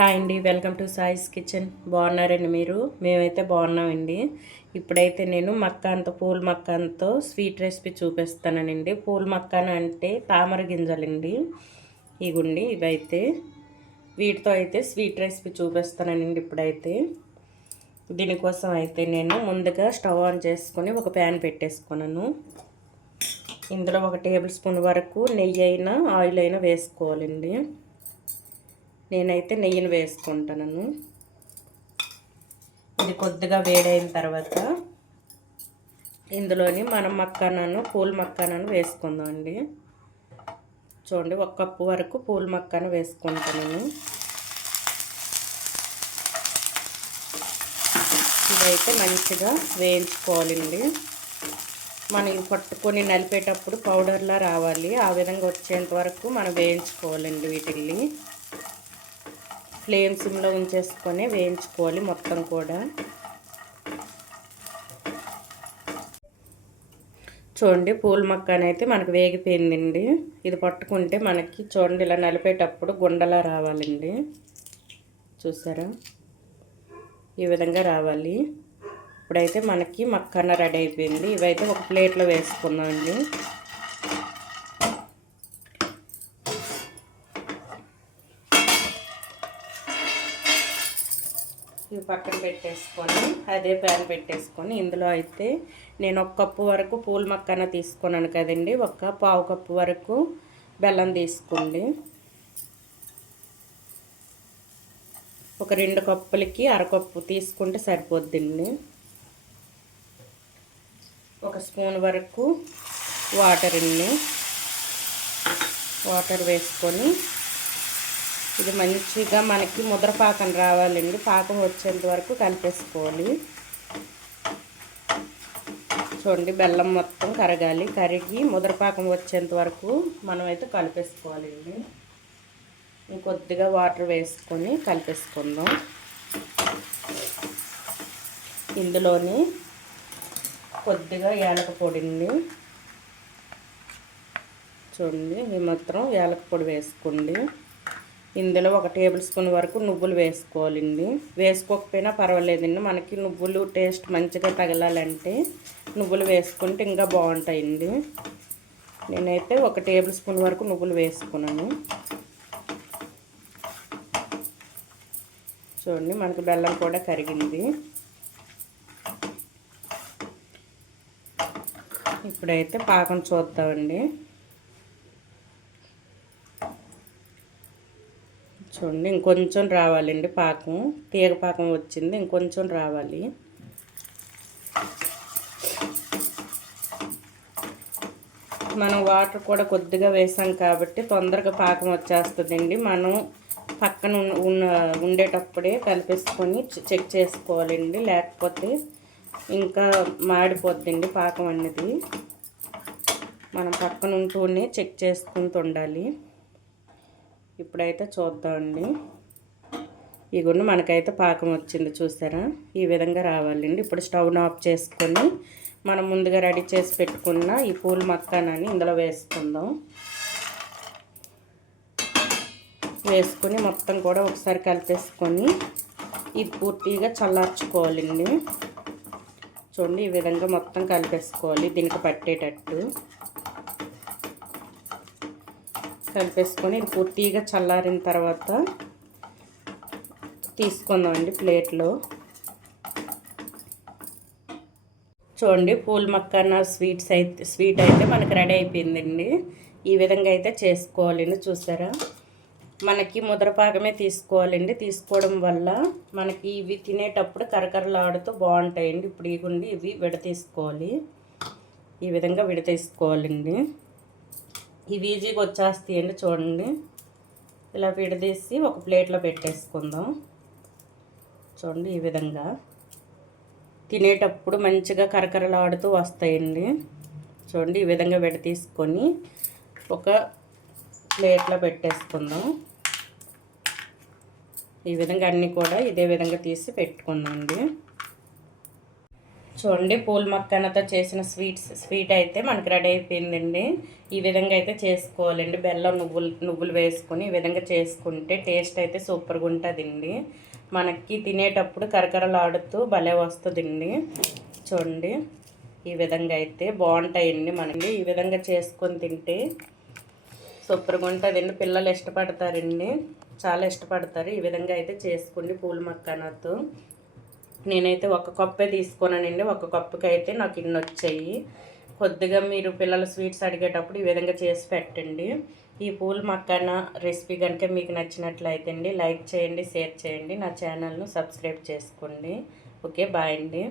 Hi అండి, welcome to సాయిస్ kitchen. బాగున్నారండి మీరు? మేమైతే బాగున్నామండి. ఇప్పుడైతే నేను మక్కాన్తో పూల మక్కాన్తో స్వీట్ రెసిపీ చూపిస్తానండి. పూల మక్కాన్ అంటే తామర గింజలండి. ఇగుండి ఇవైతే వీటితో అయితే స్వీట్ రెసిపీ చూపిస్తానండి. ఇప్పుడైతే దీనికోసం అయితే నేను ముందుగా స్టవ్ ఆన్ చేసుకొని ఒక ప్యాన్ పెట్టేసుకున్నాను. ఇందులో 1 టేబుల్ స్పూన్ వరకు నెయ్యి అయినా ఆయిల్ అయినా వేసుకోవాలండి. నేనైతే నెయ్యిని వేసుకుంటాను. ఇది కొద్దిగా వేడైన తర్వాత ఇందులోని మనం పూల మక్కానాను వేసుకుందామండి. చూడండి, 1 కప్పు వరకు పూల మక్కాన వేసుకుంటాను. ఇదైతే మంచిగా వేయించుకోవాలండి. మనం పట్టుకొని నలిపేటప్పుడు పౌడర్లా రావాలి. ఆ విధంగా వచ్చేంత వరకు మనం వేయించుకోవాలండి. వీటిల్ని ఫ్లేమ్ సిమ్లో ఉంచేసుకొని వేయించుకోవాలి మొత్తం కూడా. చూడండి, పూల మక్కాన అయితే మనకు వేగిపోయిందండి. ఇది పట్టుకుంటే మనకి చూడండి ఇలా నలిపేటప్పుడు గుండలా రావాలండి. చూసారా, ఈ విధంగా రావాలి. ఇప్పుడైతే మనకి మక్కాన రెడీ అయిపోయింది. ఇవైతే ఒక ప్లేట్లో వేసుకుందామండి. ఇవి పక్కన పెట్టేసుకొని అదే ప్యాన్ పెట్టేసుకొని ఇందులో అయితే నేను 1 కప్పు వరకు పూల మక్కాన తీసుకున్నాను కదండి. 1 కప్పు వరకు బెల్లం తీసుకోండి. ఒక 2 కప్పులకి అరకప్పు తీసుకుంటే సరిపోద్దండి. 1 స్పూన్ వరకు వాటర్ వేసుకొని ఇది మంచిగా మనకి ముద్ర పాకం రావాలండి. పాకం వచ్చేంత వరకు కలిపేసుకోవాలి. చూడండి, బెల్లం మొత్తం కరిగి ముద్ర పాకం వచ్చేంత వరకు మనమైతే కలిపేసుకోవాలండి. ఇంకొద్దిగా వాటర్ వేసుకొని కలిపేసుకుందాం. ఇందులోని కొద్దిగా యాలక పొడిని చూడండి, ఈ మాత్రం యాలక పొడి వేసుకోండి. ఇందులో 1 టేబుల్ స్పూన్ వరకు నువ్వులు వేసుకోవాలండి. వేసుకోకపోయినా పర్వాలేదండి. మనకి నువ్వులు టేస్ట్ మంచిగా తగలాలంటే నువ్వులు వేసుకుంటే ఇంకా బాగుంటాయండి. నేనైతే 1 టేబుల్ స్పూన్ వరకు నువ్వులు వేసుకున్నాను. చూడండి, మనకి బెల్లం కూడా కరిగింది. ఇప్పుడైతే పాకం చూద్దామండి. చూడండి, ఇంకొంచెం రావాలండి పాకం. తీగ పాకం వచ్చింది, ఇంకొంచెం రావాలి. మనం వాటర్ కూడా కొద్దిగా వేసాం కాబట్టి తొందరగా పాకం వచ్చేస్తుందండి. మనం పక్కన ఉండేటప్పుడే కలిపేసుకొని చెక్ చేసుకోవాలండి. లేకపోతే ఇంకా మాడిపోద్దండి పాకం అనేది. మనం పక్కన ఉంటూనే చెక్ చేసుకుంటూ ఉండాలి. ఇప్పుడైతే చూద్దామండి. ఇగుండి మనకైతే పాకం వచ్చింది, చూసారా? ఈ విధంగా రావాలండి. ఇప్పుడు స్టవ్ను ఆఫ్ చేసుకొని మనం ముందుగా రెడీ చేసి పెట్టుకున్న ఈ పూల మక్కానాన్ని ఇందులో వేసుకుందాం. వేసుకొని మొత్తం కూడా ఒకసారి కలిపేసుకొని ఇది పూర్తిగా చల్లార్చుకోవాలండి. చూడండి, ఈ విధంగా మొత్తం కలిపేసుకోవాలి. దీనికి పట్టేటట్టు కలిపేసుకొని ఇది పూర్తిగా చల్లారిన తర్వాత తీసుకుందామండి ప్లేట్లో. చూడండి, పూల మక్కాన స్వీట్ అయితే మనకు రెడీ అయిపోయిందండి. ఈ విధంగా అయితే చేసుకోవాలండి. చూసారా, మనకి ముద్రపాకమే తీసుకోవాలండి. తీసుకోవడం వల్ల మనకి ఇవి తినేటప్పుడు కరకరలాడుతూ బాగుంటాయండి. ఇప్పుడు ఇగుండి ఇవి విడతీసుకోవాలి. ఈ విధంగా విడతీసుకోవాలండి. ఇవి ఈజీగా వచ్చేస్తాయండి. చూడండి, ఇలా విడదీసి ఒక ప్లేట్లో పెట్టేసుకుందాం. చూడండి, ఈ విధంగా తినేటప్పుడు మంచిగా కరకరలాడుతూ వస్తాయండి. చూడండి, ఈ విధంగా విడతీసుకొని ఒక ప్లేట్లో పెట్టేసుకుందాం. ఈ విధంగా అన్నీ కూడా ఇదే విధంగా తీసి పెట్టుకుందామండి. చూడండి పూల మక్కనతో చేసిన స్వీట్ అయితే మనకి రెడీ అయిపోయిందండి. ఈ విధంగా అయితే చేసుకోవాలండి. బెల్లం నువ్వులు వేసుకొని ఈ విధంగా చేసుకుంటే టేస్ట్ అయితే సూపర్గా ఉంటుందండి. మనకి తినేటప్పుడు కరకరలాడుతూ భలే వస్తుందండి. చూడండి ఈ విధంగా అయితే బాగుంటాయండి. మనకి ఈ విధంగా చేసుకొని తింటే సూపర్గా ఉంటుందండి. పిల్లలు ఇష్టపడతారండి, చాలా ఇష్టపడతారు. ఈ విధంగా అయితే చేసుకోండి పూల మక్కనతో. నేనైతే ఒక కప్పే తీసుకున్నానండి. ఒక కప్పుకి అయితే నాకు ఇన్ని వచ్చాయి. కొద్దిగా మీరు పిల్లలు స్వీట్స్ అడిగేటప్పుడు ఈ విధంగా చేసి పెట్టండి. ఈ పూల మక్కన రెసిపీ కనుక మీకు నచ్చినట్లయితే అండి లైక్ చేయండి, షేర్ చేయండి, నా ఛానల్ను సబ్స్క్రైబ్ చేసుకోండి. ఓకే, బాయ్ అండి.